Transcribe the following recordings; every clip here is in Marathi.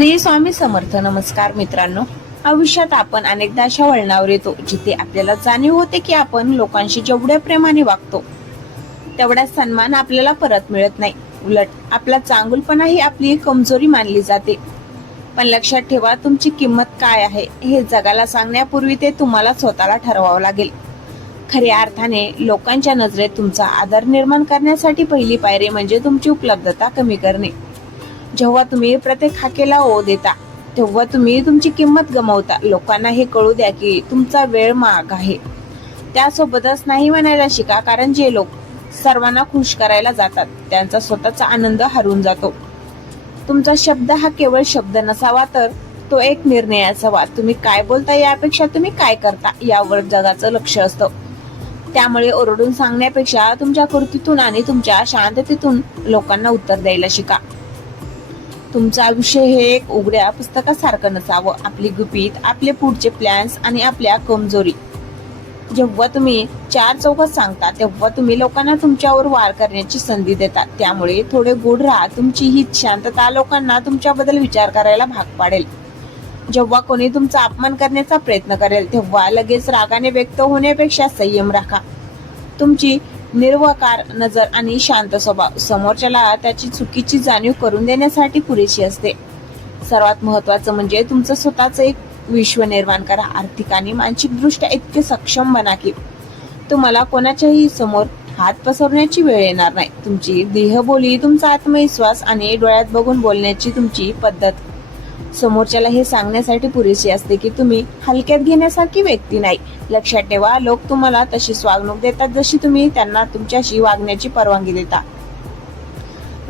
श्री स्वामी समर्थ. नमस्कार मित्रांनो, आयुष्यात आपण अनेकदा अशा वळणावर येतो जिथे आपल्याला जाणीव होते की आपण लोकांशी जेवढ्या प्रेमाने वागतो तेवढा सन्मान आपल्याला परत मिळत नाही. उलट आपला चांगुलपणा ही आपली कमजोरी मानली जाते. पण लक्षात ठेवा, तुमची किंमत काय आहे हे जगाला सांगण्यापूर्वी ते तुम्हाला स्वतःला ठरवावं लागेल. खऱ्या अर्थाने लोकांच्या नजरेत तुमचा आदर निर्माण करण्यासाठी पहिली पायरी म्हणजे तुमची उपलब्धता कमी करणे. जेव्हा तुम्ही प्रत्येक हाकेला ओ देता तेव्हा तुम्ही तुमची किंमत गमावता. लोकांना हे कळू द्या की तुमचा वेळ महाग आहे. त्यासोबतच नाही म्हणायला शिका, कारण जे लोक सर्वांना खुश करायला जातात त्यांचा स्वतःचा आनंद हरवून जातो. तुमचा शब्द हा केवळ शब्द नसावा, तर तो एक निर्णय असावा. तुम्ही काय बोलता यापेक्षा तुम्ही काय करता यावर जगाचं लक्ष असतं. त्यामुळे ओरडून सांगण्यापेक्षा तुमच्या कृतीतून आणि तुमच्या शांततेतून लोकांना उत्तर द्यायला शिका. तुमचं आयुष्य हे एक उघड्या पुस्तकासारखं नसावं. आपली गुपित, आपले पुढचे प्लॅन्स आणि आपल्या कमजोरी जेव्हा तुम्ही चार चौकात सांगता तेव्हा तुम्ही लोकांना तुमच्यावर वार करण्याची संधी देता. त्यामुळे थोडे गूढ राहा. तुमची ही शांतता लोकांना तुमच्याबद्दल विचार करायला भाग पाडेल. जेव्हा कोणी तुमचा अपमान करण्याचा प्रयत्न करेल तेव्हा लगेच रागाने व्यक्त होण्यापेक्षा संयम राखा. तुमची निर्विकार नजर आणि शांत स्वभाव समोरच्याला त्याची चुकीची जाणीव करून देण्यासाठी पुरेशी असते. सर्वात महत्वाचं म्हणजे तुमचं स्वतःचं एक विश्व निर्माण करा. आर्थिक आणि मानसिक दृष्ट्या इतके सक्षम बना की तुम्हाला कोणाच्याही समोर हात पसरण्याची वेळ येणार नाही. तुमची देहबोली, तुमचा आत्मविश्वास आणि डोळ्यात बघून बोलण्याची तुमची पद्धत समोरच्याला हे सांगण्यासाठी पुरेशी असते की तुम्ही हलक्यात घेण्यासारखी व्यक्ती नाही. लक्षात ठेवा, लोक तुम्हाला तशीच वागणूक देतात जशी तुम्ही त्यांना तुमच्याशी वागण्याची परवानगी देता.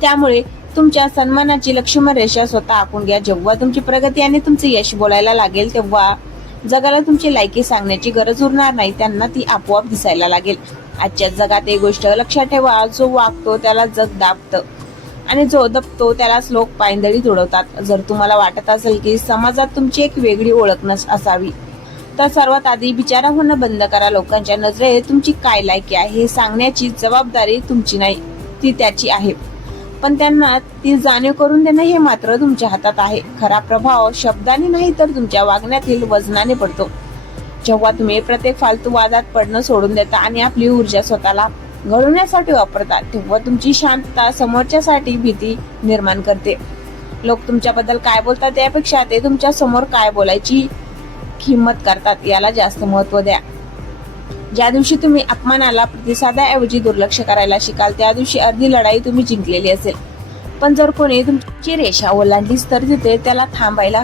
त्यामुळे तुमच्या सन्मानाची लक्ष्मण रेषा स्वतः आखून घ्या. जेव्हा तुमची प्रगती आणि तुमचे यश बोलायला लागेल तेव्हा जगाला तुमची लायकी सांगण्याची गरज उरणार नाही. त्यांना ती आपोआप दिसायला लागेल. आजच्या जगात एक गोष्ट लक्षात ठेवा, जो वागतो त्याला जग दाबतं आणि जो दबतो त्यालाच लोक पायंदळी तुडवतात. जर तुम्हाला वाटत असेल की समाजात तुमची एक वेगळी ओळख असावी तर सर्वात आधी बिचारा होणं बंद करा. लोकांच्या नजरेत तुमची काय लायकी आहे हे सांगण्याची जबाबदारी तुमची नाही, ती त्याची आहे. पण त्यांना ती जाणीव करून देणं हे मात्र तुमच्या हातात आहे. खरा प्रभाव शब्दाने नाही तर तुमच्या वागण्यातील वजनाने पडतो. जेव्हा तुम्ही प्रत्येक फालतू वादात पडणं सोडून देता आणि आपली ऊर्जा स्वतःला घडवण्यासाठी वापरतात तेव्हा तुमची शांतता समोरच्यासाठी भीती निर्माण करते. लोक तुमच्याबद्दल काय बोलतात त्यापेक्षा ते तुमच्या समोर काय बोलायची हिंमत करतात याला जास्त महत्व द्या. ज्या दिवशी तुम्ही अपमानाला प्रतिसादाऐवजी दुर्लक्ष करायला शिकाल त्या दिवशी अर्धी लढाई तुम्ही जिंकलेली असेल. पण जर कोणी तुमची रेषा ओलांडलीच तर तिथे त्याला थांबायला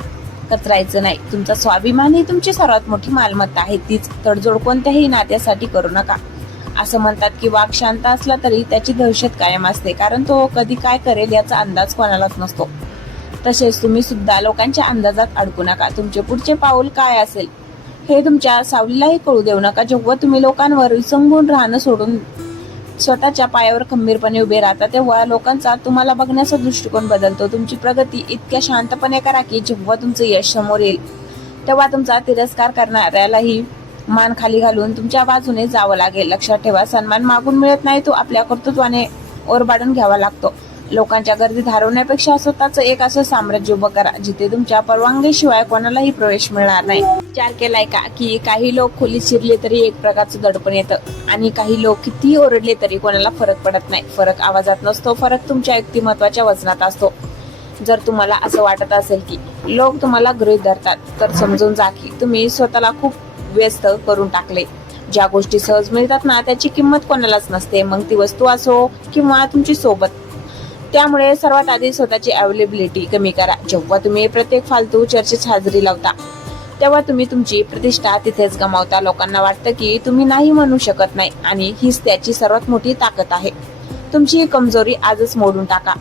कचरायचं नाही. तुमचा स्वाभिमान ही तुमची सर्वात मोठी मालमत्ता आहे. तीच तडजोड कोणत्याही नात्यासाठी करू नका. असं म्हणतात की वाघ शांत असला तरी त्याची दहशत कायम असते, कारण तो कधी काय करेल याचा अंदाज कोणालाच नसतो. तसेच तुम्ही सुद्धा लोकांच्या अंदाजात अडकू नका. तुमचे पुढचे पाऊल काय असेल हे तुमच्या सावलीलाही कळू देऊ नका. जेव्हा तुम्ही लोकांवर विसंबून राहणं सोडून स्वतःच्या पायावर खंबीरपणे उभे राहता तेव्हा लोकांचा तुम्हाला बघण्याचा दृष्टिकोन बदलतो. तुमची प्रगती इतक्या शांतपणे करा की जेव्हा तुमचं यश समोर येईल तेव्हा तुमचा तिरस्कार करणाऱ्यालाही मान खाली घालून तुमच्या बाजूने जावं लागेल. लक्षात ठेवा, सन्मान मागून मिळत नाही, तो आपल्या कर्तृत्वाने ओरबाडून घ्यावा लागतो. लोकांच्या गर्दीत हरवण्यापेक्षा स्वतःच एक असं साम्राज्य उभं करा जिथे तुमच्या परवानगीशिवाय कोणालाही प्रवेश मिळणार नाही. विचार केलाय का की काही लोक खोलीत शिरले तरी एक प्रकारचं दडपण येतं आणि काही लोक कितीही ओरडले तरी कोणाला फरक पडत नाही. फरक आवाजात नसतो, फरक तुमच्या व्यक्तिमत्वाच्या वजनात असतो. जर तुम्हाला असं वाटत असेल की लोक तुम्हाला गृहीत धरतात तर समजून जा की तुम्ही स्वतःला खूप व्यस्त करून टाकले. ज्या गोष्टी सहज मिळतात ना त्याची किंमत कोणालाच नसते, मग ती वस्तू असो किंवा तुमची सोबत. त्यामुळे सर्वात आधी स्वतःची अवेलेबिलिटी कमी करा. जेव्हा तुम्ही प्रत्येक फालतू चर्चेत हजेरी लावता तेव्हा तुम्ही तुमची प्रतिष्ठा तिथेच गमावता. लोकांना वाटतं की तुम्ही नाही म्हणू शकत नाही आणि हीच त्याची सर्वात मोठी ताकद आहे. तुमची ही कमजोरी आजच मोडून टाका.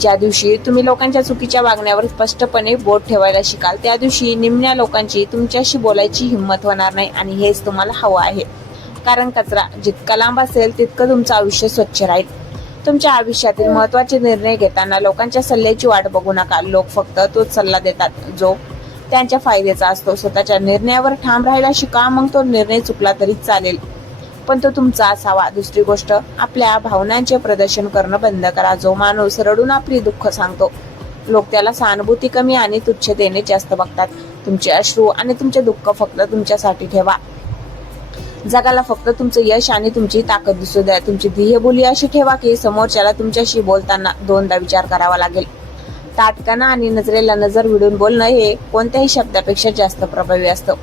ज्या दिवशी तुम्ही लोकांच्या चुकीच्या वागण्यावर स्पष्टपणे बोट ठेवायला शिकाल त्या दिवशी निम्म्या लोकांची तुमच्याशी बोलायची हिंमत होणार नाही. आणि हेच तुम्हाला हवं आहे, कारण कचरा जितका लांब असेल तितकं तुमचं आयुष्य स्वच्छ राहील. तुमच्या आयुष्यातील महत्वाचे निर्णय घेताना लोकांच्या सल्ल्याची वाट बघू नका. लोक फक्त तोच सल्ला देतात जो त्यांच्या फायद्याचा असतो. स्वतःच्या निर्णयावर ठाम राहायला शिका. मग तो निर्णय चुकला तरी चालेल पण तो तुमचा असावा. दुसरी गोष्ट, आपल्या भावनांचे प्रदर्शन करणं बंद करा. जो माणूस रडून आपली दुःख सांगतो लोक त्याला सहानुभूती कमी आणि तुच्छतेने जास्त बघतात. तुमचे अश्रू आणि तुमचे दुःख फक्त तुमच्यासाठी ठेवा. जगाला फक्त तुमचं यश आणि तुमची ताकद दिसू द्या. तुमची ध्येयबोली अशी ठेवा की समोरच्याला तुमच्याशी बोलताना दोनदा विचार करावा लागेल. ताटकाना आणि नजरेला नजर विडून बोलणं हे कोणत्याही शब्दापेक्षा जास्त प्रभावी असतं.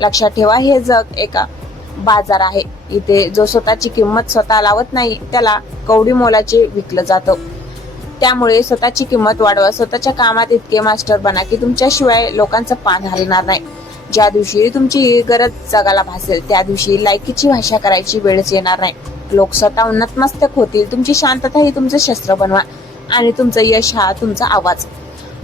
लक्षात ठेवा, हे जग एका बाजार आहे. इथे जो स्वतःची किंमत स्वतः लावत नाही त्याला कवडी मोलाचे विकलं जातं. त्यामुळे स्वतःची किंमत वाढवा. स्वतःच्या कामात इतके मास्टर बना की तुमच्याशिवाय लोकांचं पान हलणार नाही. ज्या दिवशी तुमची गरज जगाला भासेल त्या दिवशी लायकीची भाषा करायची वेळच येणार नाही. लोक स्वतः नतमस्तक होतील. तुमची शांतता ही तुमचं शस्त्र बनवा आणि तुमचं यश हा तुमचा आवाज.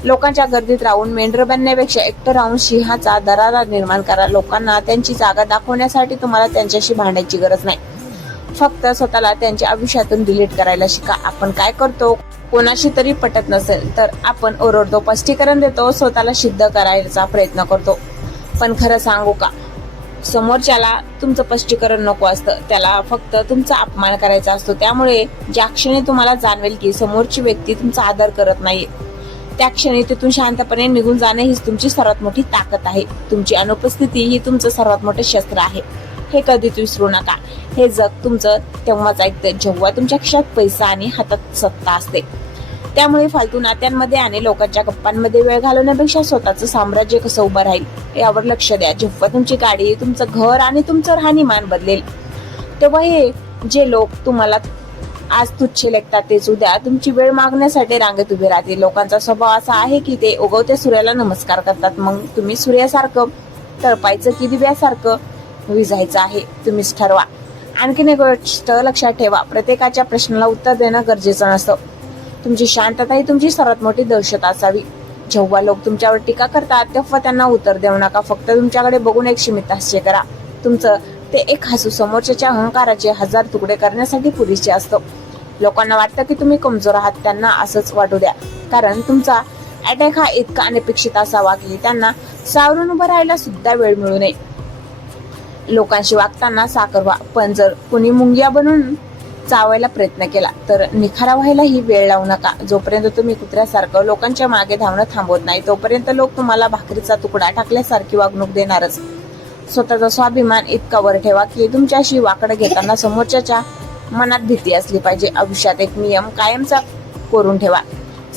लोकांच्या गर्दीत राहून मेंढर बनण्यापेक्षा एकटं राहून सिंहाचा दरारा निर्माण करा. लोकांना त्यांची जागा दाखवण्यासाठी तुम्हाला त्यांच्याशी भांडायची गरज नाही. फक्त स्वतःला त्यांच्या आयुष्यातून डिलीट करायला शिका. आपण काय करतो, कोणाशी तरी पटत नसेल तर आपण ओरडतो, स्पष्टीकरण देतो, स्वतःला सिद्ध करायचा प्रयत्न करतो. पण खरं सांगू का, समोरच्याला तुमचं स्पष्टीकरण नको असतं, त्याला फक्त तुमचा अपमान करायचा असतो. त्यामुळे ज्या क्षणी तुम्हाला जाणवेल की समोरची व्यक्ती तुमचा आदर करत नाहीये त्या क्षणी तिथून शांतपणे निघून जाणे हीच तुमची सर्वात मोठी ताकद आहे. तुमची अनुपस्थिती ही तुमचं सर्वात मोठं शस्त्र आहे. हे कधीच विसरू नका. हे जग तुमचं तेव्हाच ऐकतं जेव्हा तुमच्या खिशात पैसा आणि हातात सत्ता असते. त्यामुळे फालतू नात्यांमध्ये आणि लोकांच्या गप्पांमध्ये वेळ घालवण्यापेक्षा स्वतःचं साम्राज्य कसं उभं राहील यावर लक्ष द्या. जेव्हा तुमची गाडी, तुमचं घर आणि तुमचं राहणीमान बदलेल तेव्हा हे जे लोक तुम्हाला आज तुच्छ लेखतात तेच उद्या तुमची वेळ मागण्यासाठी रांगेत उभे राहतील. लोकांचा स्वभाव असा आहे की ते उगवत्या सूर्याला नमस्कार करतात. मग तुम्ही सूर्यासारखं तळपायचं की दिव्यासारखं विझायचं आहे तुम्हीच ठरवा. आणखीन एक गोष्ट लक्षात ठेवा, प्रत्येकाच्या प्रश्नाला उत्तर देणं गरजेचं नसतं. तुमची शांतता ही तुमची सर्वात मोठी दहशत असावी. जेव्हा लोक तुमच्यावर टीका करतात तेव्हा त्यांना उत्तर देऊ नका. फक्त तुमच्याकडे बघून एक सीमित हास्य करा. तुमचं ते एक हसू समोरच्या अहंकाराचे 1000 तुकडे करण्यासाठी पुरेसे असतं. लोकांना वाटतं की तुम्ही कमजोर आहात, त्यांना असंच वाटू द्या. कारण तुमचा अटॅक हा इतका अनपेक्षित असावा की त्यांना सावरून उभं राहायला सुद्धा वेळ मिळू नये. लोकांशी वागताना साखर व्हा, पण जर कुणी मुंग्या बनून चावायला प्रयत्न केला तर निखारा व्हायला ही वेळ लावू नका. जोपर्यंत तुम्ही कुत्र्यासारखं लोकांच्या मागे धावणं थांबवत नाही तोपर्यंत लोक तुम्हाला भाकरीचा तुकडा टाकल्यासारखी वागणूक देणारच. स्वतःचा स्वाभिमान इतका वर ठेवा की तुमच्याशी वाकडं घेताना समोरच्याच्या मनात भीती असली पाहिजे. आयुष्यात एक नियम कायमचा करून ठेवा,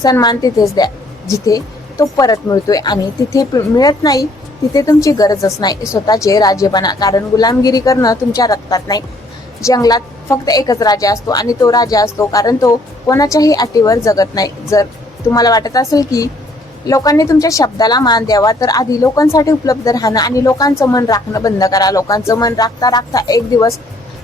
सन्मान तिथेच द्या जिथे तो परत मिळतोय आणि तिथे मिळत नाही तिथे तुमची गरजच नाही. स्वतःचे राजे बना, कारण गुलामगिरी करणं तुमच्या रक्तात नाही. जंगलात फक्त एकच राजा असतो आणि तो राजा असतो कारण तो कोणाच्याही अटीवर जगत नाही. जर तुम्हाला वाटत असेल की लोकांनी तुमच्या शब्दाला मान द्यावा तर आधी लोकांसाठी उपलब्ध राहणं आणि लोकांचं मन राखणं बंद करा. लोकांचं मन राखता राखता एक दिवस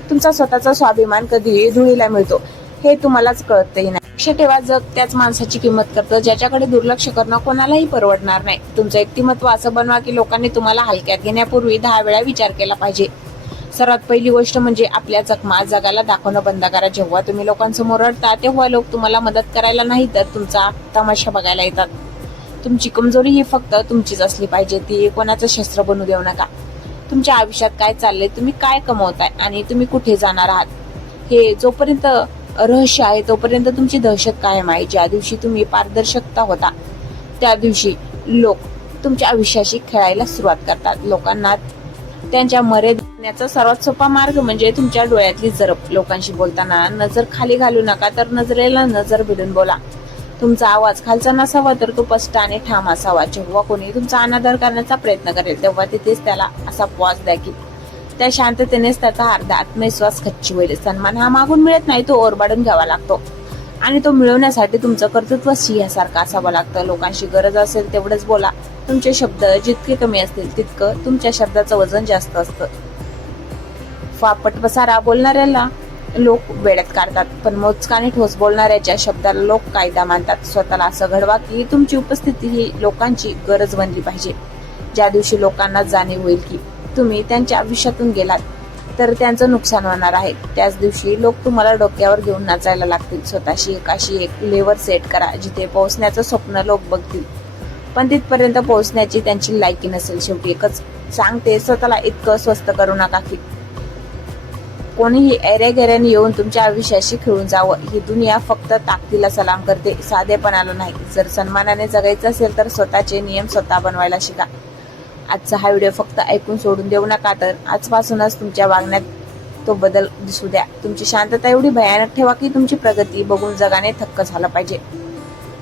तुमचा स्वतःचा स्वाभिमान कधी धुळीला मिळतो हे तुम्हालाच कळतही नाही. लक्ष ठेवा, जग त्याच माणसाची किंमत करतं ज्याच्याकडे दुर्लक्ष करणं कोणालाही परवडणार नाही. तुमचं व्यक्तिमत्व असं बनवा की लोकांनी तुम्हाला हलक्यात घेण्यापूर्वी 10 वेळा विचार केला पाहिजे. सर्वात पहिली गोष्ट म्हणजे आपल्या जखमा जगाला दाखवणं बंद करा. जेव्हा तुम्ही लोकांसमोर रडता तेव्हा लोक तुम्हाला मदत करायला नाही तर तुमचा तमाशा बघायला येतात. तुमची कमजोरी ही फक्त तुमचीच असली पाहिजे, ती कोणाचं शस्त्र बनू देऊ नका. तुमच्या आयुष्यात काय चाललंय, तुम्ही काय कमवताय आणि तुम्ही कुठे जाणार आहात हे जोपर्यंत रहस्य आहे तोपर्यंत तुमची दहशत कायम आहे. ज्या दिवशी तुम्ही पारदर्शकता होता त्या दिवशी लोक तुमच्या आयुष्याशी खेळायला सुरुवात करतात. लोकांना त्यांच्या मर्यादेचा सर्वात सोपा मार्ग म्हणजे तुमच्या डोळ्यातली जरब. लोकांशी बोलताना नजर खाली घालू नका तर नजरेला नजर भिडून बोला. तुमचा आवाज खालचा नसावा तर तो स्पष्ट आणि ठाम असावा. जेव्हा कोणी तुमचा अनादर करण्याचा प्रयत्न करेल तेव्हा तिथेच त्याला असा पॉज द्या की त्या शांततेनेच त्याचा अर्धा आत्मविश्वास खच्ची होईल. सन्मान हा मागून मिळत नाही, तो ओरबाडून घ्यावा लागतो आणि तो मिळवण्यासाठी तुमचं कर्तृत्व सिंहासारखं असावं लागतं. लोकांशी गरज असेल तेवढंच बोला. तुमचे शब्द जितके कमी असतील तितकं तुमच्या शब्दाचं वजन जास्त असतं. फापट पसारा बोलणाऱ्याला लोक वेड्यात काढतात पण मोजकाने ठोस बोलणाऱ्याच्या शब्दाला लोक कायदा मानतात. स्वतःला असं घडवा की तुमची उपस्थिती ही लोकांची गरज बनली पाहिजे. ज्या दिवशी लोकांना जाणीव होईल की तुम्ही त्यांच्या आयुष्यातून गेलात तर त्यांचं नुकसान होणार आहे त्याच दिवशी लोक तुम्हाला डोक्यावर घेऊन नाचायला लागतील. स्वतःशी एकाशी एक लेवर सेट करा जिथे पोहोचण्याचं स्वप्न लोक बघतील पण तिथपर्यंत पोहोचण्याची त्यांची लायकी नसेल. शेवटी एकच सांगते, स्वतःला इतकं स्वस्त करू नका की कोणीही एरेगेऱ्याने येऊन तुमच्या आयुष्याशी खेळून जावं. ही दुनिया फक्त ताकदीला सलाम करते, साधेपणाला नाही. जर सन्मानाने जगायचं असेल तर स्वतःचे नियम स्वतः बनवायला शिका. आजचा हा व्हिडिओ फक्त ऐकून सोडून देऊ नका, तर आजपासूनच तुमच्या वागण्यात तो बदल दिसू द्या. तुमची शांतता एवढी भयानक ठेवा की तुमची प्रगती बघून जगाने थक्क झालं पाहिजे.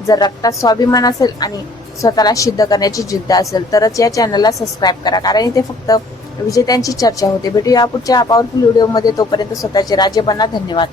जर रक्तात स्वाभिमान असेल आणि स्वतःला सिद्ध करण्याची जिद्द असेल तरच या चॅनलला सबस्क्राईब करा, कारण इथे फक्त विजेत्यांची चर्चा होते. भेटूया पुढच्या पॉवरफुल व्हिडिओमध्ये. तोपर्यंत स्वतःचे राज्य बना. धन्यवाद.